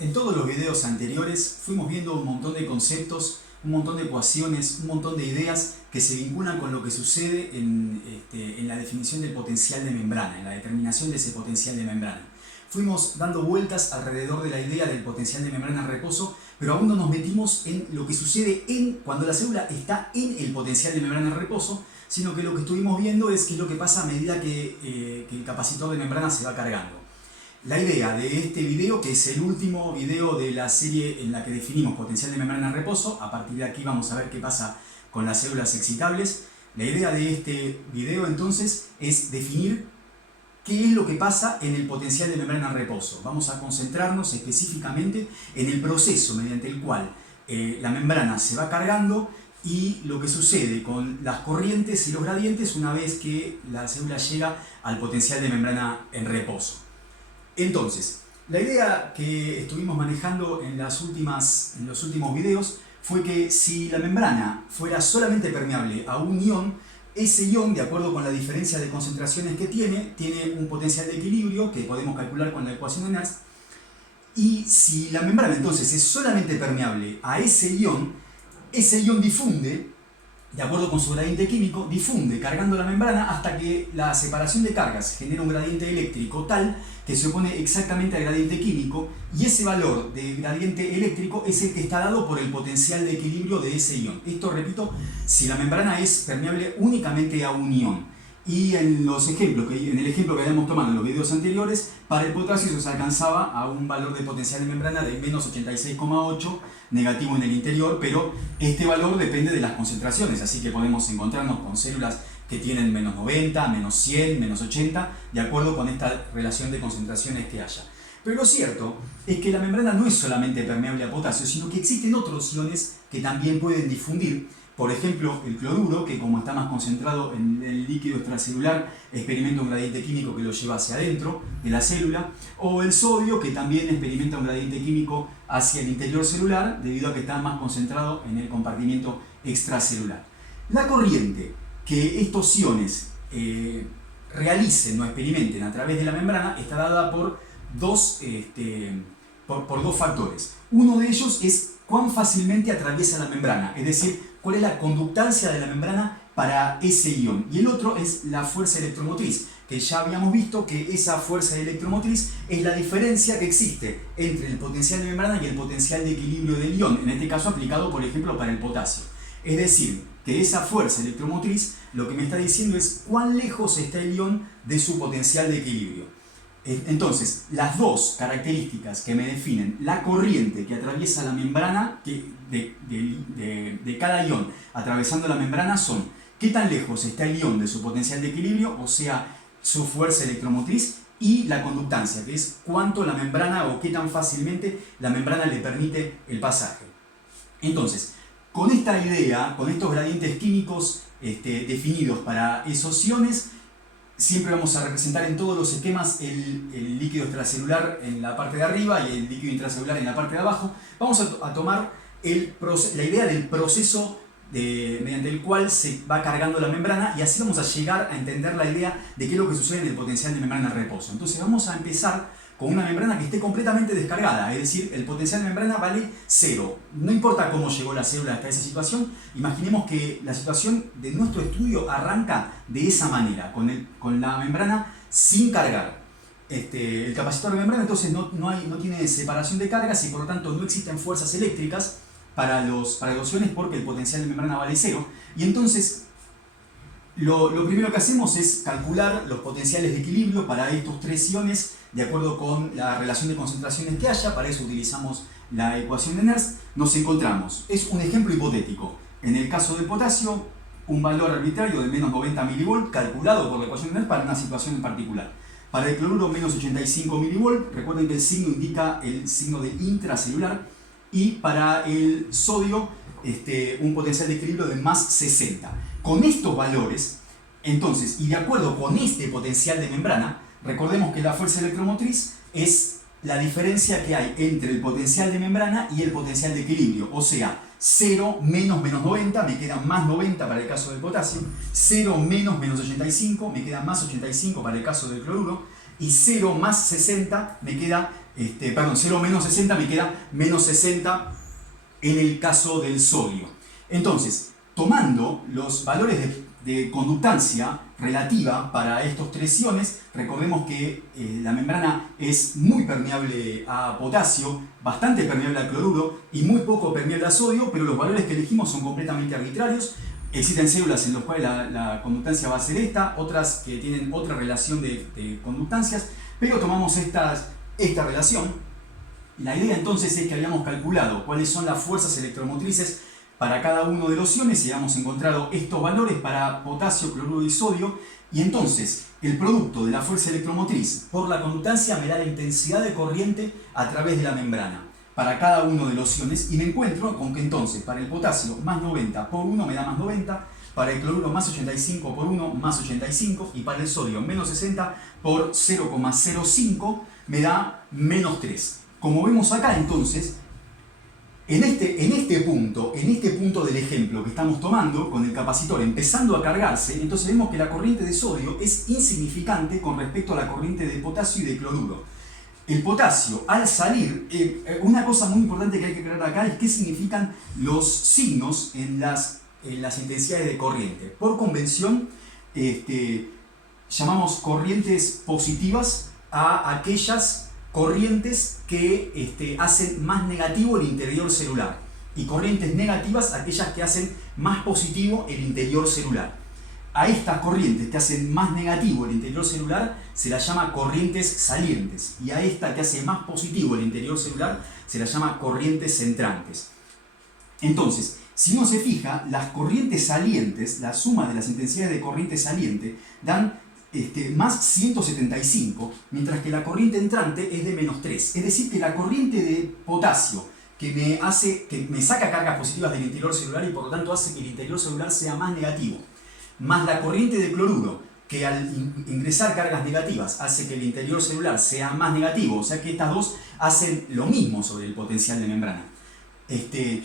En todos los videos anteriores fuimos viendo un montón de conceptos, un montón de ecuaciones, un montón de ideas que se vinculan con lo que sucede en la definición del potencial de membrana, en la determinación de ese potencial de membrana. Fuimos dando vueltas alrededor de la idea del potencial de membrana en reposo, pero aún no nos metimos en lo que sucede cuando la célula está en el potencial de membrana en reposo, sino que lo que estuvimos viendo es qué es lo que pasa a medida que el capacitor de membrana se va cargando. La idea de este video, que es el último video de la serie en la que definimos potencial de membrana en reposo, a partir de aquí vamos a ver qué pasa con las células excitables. La idea de este video entonces es definir qué es lo que pasa en el potencial de membrana en reposo. Vamos a concentrarnos específicamente en el proceso mediante el cual la membrana se va cargando y lo que sucede con las corrientes y los gradientes una vez que la célula llega al potencial de membrana en reposo. Entonces, la idea que estuvimos manejando en los últimos videos fue que si la membrana fuera solamente permeable a un ion, ese ion, de acuerdo con la diferencia de concentraciones que tiene un potencial de equilibrio que podemos calcular con la ecuación de Nernst. Y si la membrana entonces es solamente permeable a ese ion difunde, de acuerdo con su gradiente químico, difunde cargando la membrana hasta que la separación de cargas genera un gradiente eléctrico tal que se opone exactamente al gradiente químico, y ese valor de gradiente eléctrico es el que está dado por el potencial de equilibrio de ese ion. Esto, repito, si la membrana es permeable únicamente a un ion. Y en el ejemplo que habíamos tomado en los videos anteriores, para el potasio eso se alcanzaba a un valor de potencial de membrana de menos 86,8, negativo en el interior, pero este valor depende de las concentraciones, así que podemos encontrarnos con células que tienen menos 90, menos 100, menos 80, de acuerdo con esta relación de concentraciones que haya. Pero lo cierto es que la membrana no es solamente permeable a potasio, sino que existen otros iones que también pueden difundir. Por ejemplo, el cloruro, que como está más concentrado en el líquido extracelular, experimenta un gradiente químico que lo lleva hacia adentro de la célula, o el sodio, que también experimenta un gradiente químico hacia el interior celular, debido a que está más concentrado en el compartimiento extracelular. La corriente que estos iones realicen o experimenten a través de la membrana está dada por dos factores. Uno de ellos es cuán fácilmente atraviesa la membrana, es decir, cuál es la conductancia de la membrana para ese ion. Y el otro es la fuerza electromotriz, que ya habíamos visto que esa fuerza electromotriz es la diferencia que existe entre el potencial de membrana y el potencial de equilibrio del ion, en este caso aplicado, por ejemplo, para el potasio. Es decir, que esa fuerza electromotriz lo que me está diciendo es cuán lejos está el ion de su potencial de equilibrio. Entonces, las dos características que me definen la corriente que atraviesa la membrana de cada ion atravesando la membrana son qué tan lejos está el ion de su potencial de equilibrio, o sea, su fuerza electromotriz, y la conductancia, que es cuánto la membrana o qué tan fácilmente la membrana le permite el pasaje. Entonces, con esta idea, con estos gradientes químicos definidos para esos iones, siempre vamos a representar en todos los esquemas el líquido extracelular en la parte de arriba y el líquido intracelular en la parte de abajo. Vamos a tomar la idea del proceso mediante el cual se va cargando la membrana, y así vamos a llegar a entender la idea de qué es lo que sucede en el potencial de membrana en reposo. Entonces vamos a empezar con una membrana que esté completamente descargada, es decir, el potencial de membrana vale 0. No importa cómo llegó la célula hasta esa situación, imaginemos que la situación de nuestro estudio arranca de esa manera, con la membrana sin cargar. El capacitor de membrana entonces no tiene separación de cargas y por lo tanto no existen fuerzas eléctricas para los iones porque el potencial de membrana vale 0. Y entonces lo primero que hacemos es calcular los potenciales de equilibrio para estos tres iones de acuerdo con la relación de concentraciones que haya. Para eso utilizamos la ecuación de Nernst. Nos encontramos, es un ejemplo hipotético, en el caso del potasio, un valor arbitrario de menos 90 mV calculado por la ecuación de Nernst para una situación en particular. Para el cloruro, menos 85 mV, recuerden que el signo indica el signo de intracelular, y para el sodio, un potencial de equilibrio de más 60. Con estos valores, entonces, y de acuerdo con este potencial de membrana, recordemos que la fuerza electromotriz es la diferencia que hay entre el potencial de membrana y el potencial de equilibrio, o sea, 0 menos menos 90, me queda más 90 para el caso del potasio, 0 menos menos 85, me queda más 85 para el caso del cloruro, y 0 más 60 me queda perdón, 0 menos 60 me queda menos 60 en el caso del sodio. Entonces, tomando los valores de conductancia relativa para estos tres iones, recordemos que la membrana es muy permeable a potasio, bastante permeable al cloruro y muy poco permeable a sodio, pero los valores que elegimos son completamente arbitrarios. Existen células en las cuales la conductancia va a ser esta, otras que tienen otra relación de conductancias, pero tomamos esta relación. La idea entonces es que habíamos calculado cuáles son las fuerzas electromotrices para cada uno de los iones y habíamos encontrado estos valores para potasio, cloruro y sodio, y entonces el producto de la fuerza electromotriz por la conductancia me da la intensidad de corriente a través de la membrana para cada uno de los iones, y me encuentro con que entonces para el potasio más 90 por 1 me da más 90, para el cloruro más 85 por 1 más 85, y para el sodio menos 60 por 0,05 me da menos 3. Como vemos acá entonces, en este punto del ejemplo que estamos tomando, con el capacitor empezando a cargarse, entonces vemos que la corriente de sodio es insignificante con respecto a la corriente de potasio y de cloruro. El potasio, al salir, una cosa muy importante que hay que aclarar acá es qué significan los signos en las intensidades de corriente. Por convención, llamamos corrientes positivas a aquellas corrientes que hacen más negativo el interior celular, y corrientes negativas aquellas que hacen más positivo el interior celular. A estas corrientes que hacen más negativo el interior celular se las llama corrientes salientes, y a esta que hace más positivo el interior celular se las llama corrientes entrantes. Entonces, si uno se fija, las corrientes salientes, la suma de las intensidades de corriente saliente dan más 175, mientras que la corriente entrante es de menos 3. Es decir, que la corriente de potasio que me saca cargas positivas del interior celular y por lo tanto hace que el interior celular sea más negativo, más la corriente de cloruro, que al ingresar cargas negativas hace que el interior celular sea más negativo, o sea que estas dos hacen lo mismo sobre el potencial de membrana.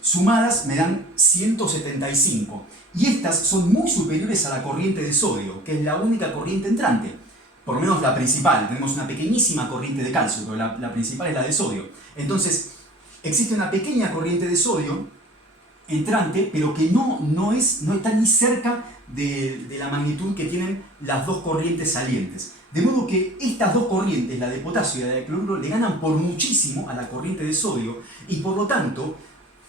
Sumadas me dan 175, y estas son muy superiores a la corriente de sodio, que es la única corriente entrante, por lo menos la principal. Tenemos una pequeñísima corriente de calcio, pero la principal es la de sodio. Entonces, existe una pequeña corriente de sodio entrante, pero que no está ni cerca de la magnitud que tienen las dos corrientes salientes. De modo que estas dos corrientes, la de potasio y la de cloruro, le ganan por muchísimo a la corriente de sodio, y por lo tanto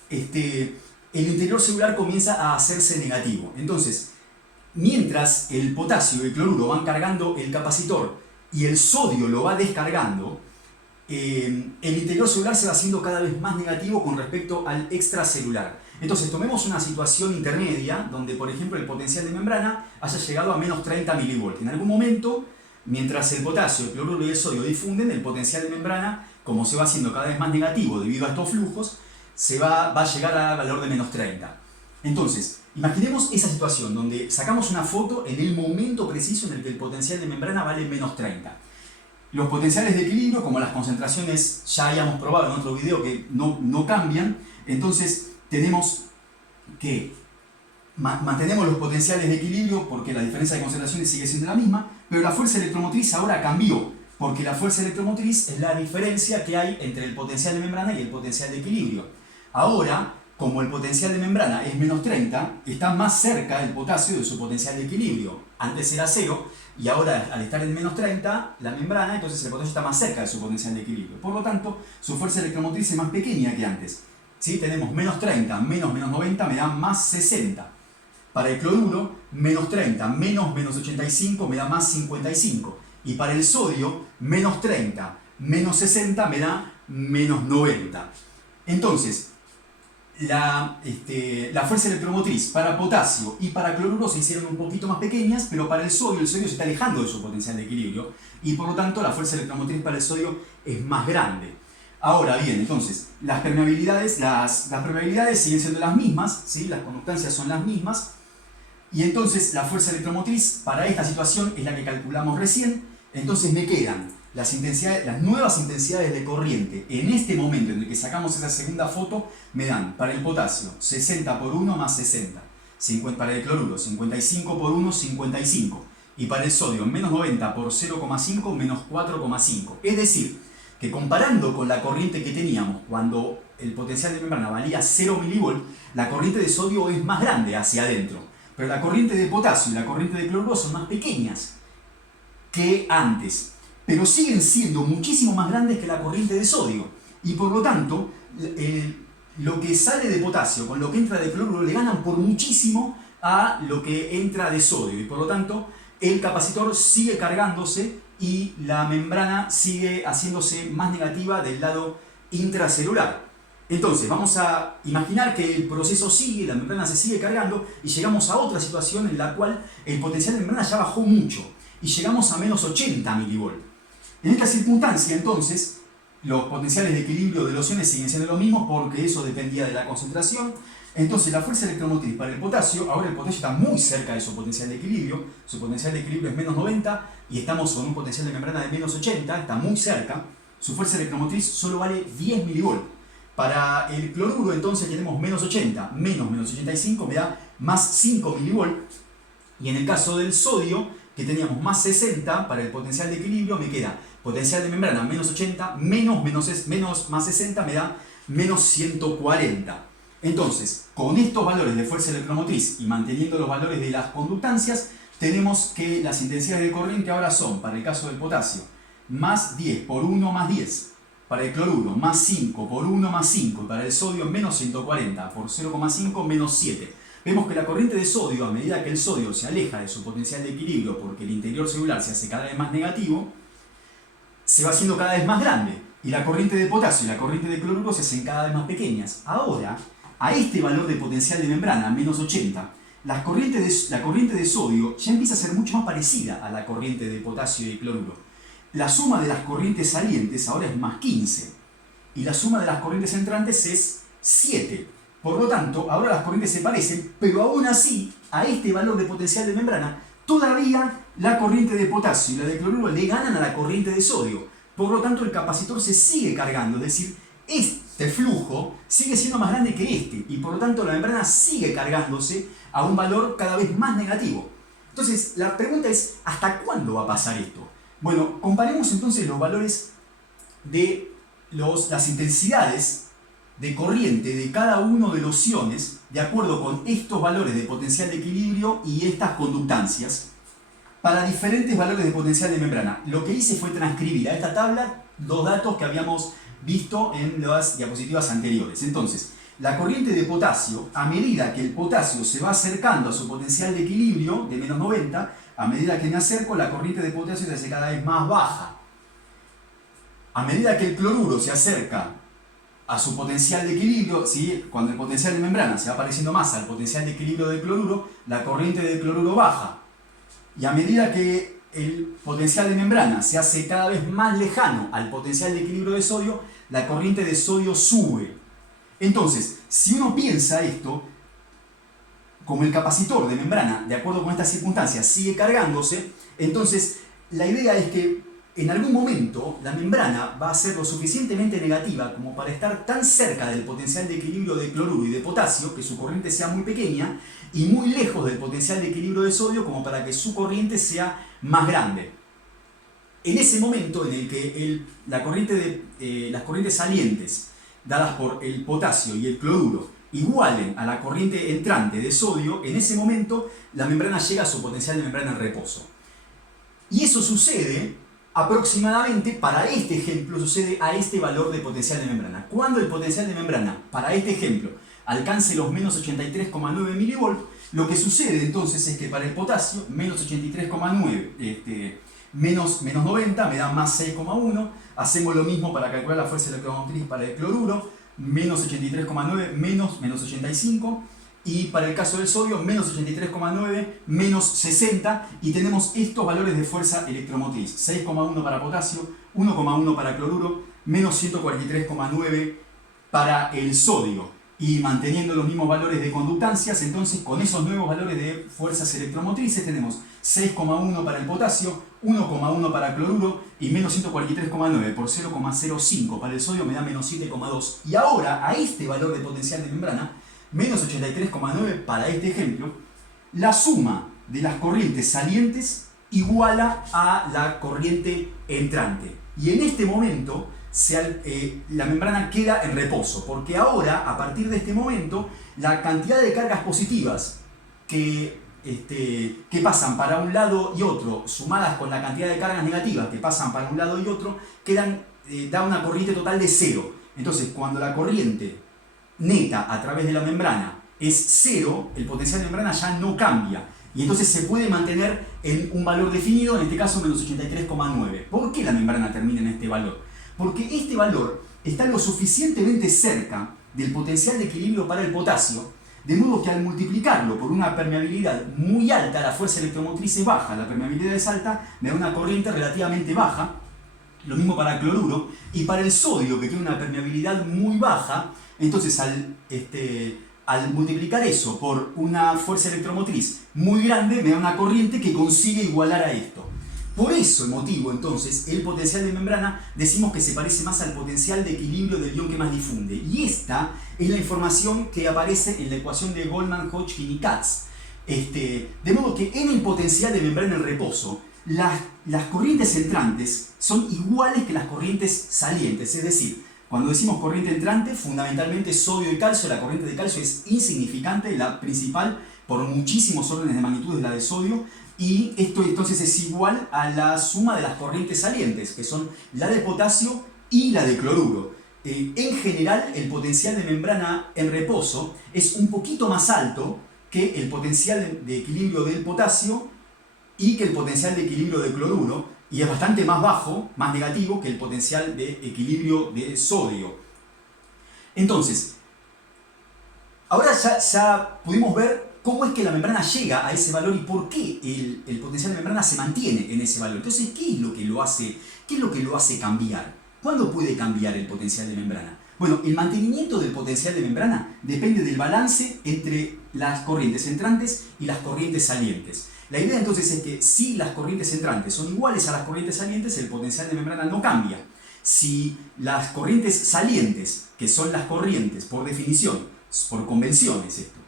el interior celular comienza a hacerse negativo. Entonces, mientras el potasio y el cloruro van cargando el capacitor y el sodio lo va descargando, el interior celular se va haciendo cada vez más negativo con respecto al extracelular. Entonces tomemos una situación intermedia donde, por ejemplo, el potencial de membrana haya llegado a menos 30 milivolts. En algún momento, mientras el potasio, el cloruro y el sodio difunden, el potencial de membrana, como se va haciendo cada vez más negativo debido a estos flujos, va a llegar al valor de menos 30. Entonces, imaginemos esa situación donde sacamos una foto en el momento preciso en el que el potencial de membrana vale menos 30. Los potenciales de equilibrio, como las concentraciones ya hayamos probado en otro video que no cambian, entonces tenemos que mantenemos los potenciales de equilibrio porque la diferencia de concentraciones sigue siendo la misma, pero la fuerza electromotriz ahora cambió, porque la fuerza electromotriz es la diferencia que hay entre el potencial de membrana y el potencial de equilibrio. Ahora, como el potencial de membrana es menos 30, está más cerca el potasio de su potencial de equilibrio. Antes era 0, y ahora al estar en menos 30, la membrana, entonces el potasio está más cerca de su potencial de equilibrio. Por lo tanto, su fuerza electromotriz es más pequeña que antes. ¿Sí? Tenemos menos 30 menos 90 me da más 60. Para el cloruro, menos 30 menos 85 me da más 55. Y para el sodio, menos 30 menos 60 me da menos 90. Entonces, la fuerza electromotriz para potasio y para cloruro se hicieron un poquito más pequeñas, pero para el sodio se está alejando de su potencial de equilibrio, y por lo tanto la fuerza electromotriz para el sodio es más grande. Ahora bien, entonces, las permeabilidades siguen siendo las mismas, ¿sí? Las conductancias son las mismas, y entonces la fuerza electromotriz para esta situación es la que calculamos recién. Entonces me quedan las nuevas intensidades de corriente en este momento en el que sacamos esa segunda foto. Me dan para el potasio 60 por 1 más 60, para el cloruro 55 por 1, 55, y para el sodio menos 90 por 0,5 menos 4,5. Es decir, que comparando con la corriente que teníamos cuando el potencial de membrana valía 0 milivolt, la corriente de sodio es más grande hacia adentro. Pero la corriente de potasio y la corriente de cloruro son más pequeñas que antes. Pero siguen siendo muchísimo más grandes que la corriente de sodio. Y por lo tanto, lo que sale de potasio con lo que entra de cloruro le ganan por muchísimo a lo que entra de sodio. Y por lo tanto, el capacitor sigue cargándose y la membrana sigue haciéndose más negativa del lado intracelular. Entonces, vamos a imaginar que el proceso sigue, la membrana se sigue cargando y llegamos a otra situación en la cual el potencial de membrana ya bajó mucho y llegamos a menos 80 milivolts. En esta circunstancia, entonces, los potenciales de equilibrio de los iones siguen siendo los mismos porque eso dependía de la concentración. Entonces, la fuerza electromotriz para el potasio, ahora el potasio está muy cerca de su potencial de equilibrio, su potencial de equilibrio es menos 90 y estamos con un potencial de membrana de menos 80, está muy cerca, su fuerza electromotriz solo vale 10 milivolts. Para el cloruro entonces tenemos menos 80, menos 85 me da más 5 milivolts. Y en el caso del sodio, que teníamos más 60 para el potencial de equilibrio, me queda potencial de membrana menos 80, más 60 me da menos 140. Entonces, con estos valores de fuerza electromotriz y manteniendo los valores de las conductancias, tenemos que las intensidades de corriente ahora son, para el caso del potasio, más 10 por 1 más 10. Para el cloruro, más 5 por 1 más 5. Y para el sodio, menos 140 por 0,5 menos 7. Vemos que la corriente de sodio, a medida que el sodio se aleja de su potencial de equilibrio porque el interior celular se hace cada vez más negativo, se va haciendo cada vez más grande. Y la corriente de potasio y la corriente de cloruro se hacen cada vez más pequeñas. Ahora, a este valor de potencial de membrana, menos 80, la corriente de sodio ya empieza a ser mucho más parecida a la corriente de potasio y cloruro. La suma de las corrientes salientes ahora es más 15 y la suma de las corrientes entrantes es 7. Por lo tanto, ahora las corrientes se parecen, pero aún así, a este valor de potencial de membrana, todavía la corriente de potasio y la de cloruro le ganan a la corriente de sodio. Por lo tanto, el capacitor se sigue cargando, es decir, este flujo sigue siendo más grande que este y por lo tanto la membrana sigue cargándose a un valor cada vez más negativo. Entonces, la pregunta es, ¿hasta cuándo va a pasar esto? Bueno, comparemos entonces los valores de las intensidades de corriente de cada uno de los iones de acuerdo con estos valores de potencial de equilibrio y estas conductancias para diferentes valores de potencial de membrana. Lo que hice fue transcribir a esta tabla los datos que habíamos visto en las diapositivas anteriores. Entonces, la corriente de potasio, a medida que el potasio se va acercando a su potencial de equilibrio de menos 90, a medida que me acerco, la corriente de potasio se hace cada vez más baja. A medida que el cloruro se acerca a su potencial de equilibrio, ¿sí? Cuando el potencial de membrana se va pareciendo más al potencial de equilibrio del cloruro, la corriente del cloruro baja. Y a medida que el potencial de membrana se hace cada vez más lejano al potencial de equilibrio de sodio, la corriente de sodio sube. Entonces, si uno piensa esto, como el capacitor de membrana, de acuerdo con estas circunstancias, sigue cargándose, entonces la idea es que en algún momento la membrana va a ser lo suficientemente negativa como para estar tan cerca del potencial de equilibrio de cloruro y de potasio, que su corriente sea muy pequeña, y muy lejos del potencial de equilibrio de sodio como para que su corriente sea más grande. En ese momento en el que las corrientes salientes dadas por el potasio y el cloruro igualen a la corriente entrante de sodio, en ese momento la membrana llega a su potencial de membrana en reposo. Y eso sucede aproximadamente, para este ejemplo, sucede a este valor de potencial de membrana. Cuando el potencial de membrana, para este ejemplo, alcance los menos 83,9 milivolts, lo que sucede entonces es que para el potasio, menos 83,9, menos 90 me da más 6,1. Hacemos lo mismo para calcular la fuerza electromotriz para el cloruro, menos 83,9 menos 85. Y para el caso del sodio, menos 83,9 menos 60. Y tenemos estos valores de fuerza electromotriz. 6,1 para potasio, 1,1 para cloruro, menos 143,9 para el sodio. Y manteniendo los mismos valores de conductancias, entonces con esos nuevos valores de fuerzas electromotrices tenemos 6,1 para el potasio, 1,1 para cloruro y menos 143,9 por 0,05 para el sodio me da menos 7,2. Y ahora a este valor de potencial de membrana, menos 83,9 para este ejemplo, la suma de las corrientes salientes iguala a la corriente entrante. Y en este momento la membrana queda en reposo, porque ahora, a partir de este momento, la cantidad de cargas positivas que pasan para un lado y otro, sumadas con la cantidad de cargas negativas que pasan para un lado y otro, da una corriente total de cero. Entonces, cuando la corriente neta a través de la membrana es cero, el potencial de membrana ya no cambia. Y entonces se puede mantener en un valor definido, en este caso menos 83,9. ¿Por qué la membrana termina en este valor? Porque este valor está lo suficientemente cerca del potencial de equilibrio para el potasio, de modo que al multiplicarlo por una permeabilidad muy alta, la fuerza electromotriz es baja, la permeabilidad es alta, me da una corriente relativamente baja. Lo mismo para el cloruro. Y para el sodio, que tiene una permeabilidad muy baja, entonces al multiplicar eso por una fuerza electromotriz muy grande, me da una corriente que consigue igualar a esto. Por eso motivo, entonces, el potencial de membrana decimos que se parece más al potencial de equilibrio del ion que más difunde. Y esta es la información que aparece en la ecuación de Goldman, Hodgkin y Katz. De modo que en el potencial de membrana en reposo, las corrientes entrantes son iguales que las corrientes salientes. Es decir, cuando decimos corriente entrante, fundamentalmente sodio y calcio, la corriente de calcio es insignificante, la principal por muchísimos órdenes de magnitud es la de sodio. Y esto entonces es igual a la suma de las corrientes salientes, que son la de potasio y la de cloruro. En general, el potencial de membrana en reposo es un poquito más alto que el potencial de equilibrio del potasio y que el potencial de equilibrio de cloruro, y es bastante más bajo, más negativo, que el potencial de equilibrio de sodio. Entonces, ahora ya pudimos ver cómo es que la membrana llega a ese valor y por qué el potencial de membrana se mantiene en ese valor. Entonces, ¿qué es lo que lo hace cambiar? ¿Cuándo puede cambiar el potencial de membrana? Bueno, el mantenimiento del potencial de membrana depende del balance entre las corrientes entrantes y las corrientes salientes. La idea entonces es que si las corrientes entrantes son iguales a las corrientes salientes, el potencial de membrana no cambia. Si las corrientes salientes, que son las corrientes por definición, por convenciones esto,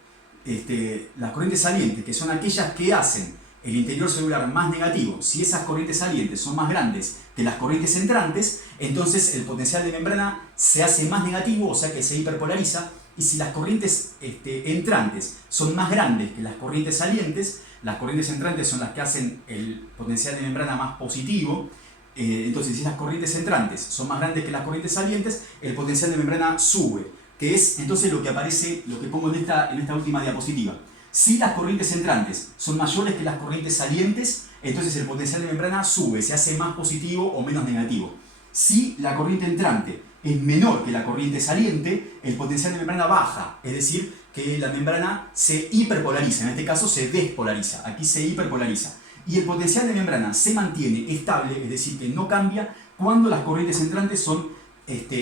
las corrientes salientes, que son aquellas que hacen el interior celular más negativo, si esas corrientes salientes son más grandes que las corrientes entrantes, entonces el potencial de membrana se hace más negativo, o sea que se hiperpolariza, y si las corrientes entrantes son más grandes que las corrientes salientes, las corrientes entrantes son las que hacen el potencial de membrana más positivo, entonces si las corrientes entrantes son más grandes que las corrientes salientes, el potencial de membrana sube, que es entonces lo que aparece, lo que pongo en esta última diapositiva. Si las corrientes entrantes son mayores que las corrientes salientes, entonces el potencial de membrana sube, se hace más positivo o menos negativo. Si la corriente entrante es menor que la corriente saliente, el potencial de membrana baja, es decir, que la membrana se hiperpolariza, en este caso se despolariza, aquí se hiperpolariza. Y el potencial de membrana se mantiene estable, es decir, que no cambia cuando las corrientes entrantes son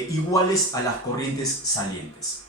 iguales a las corrientes salientes.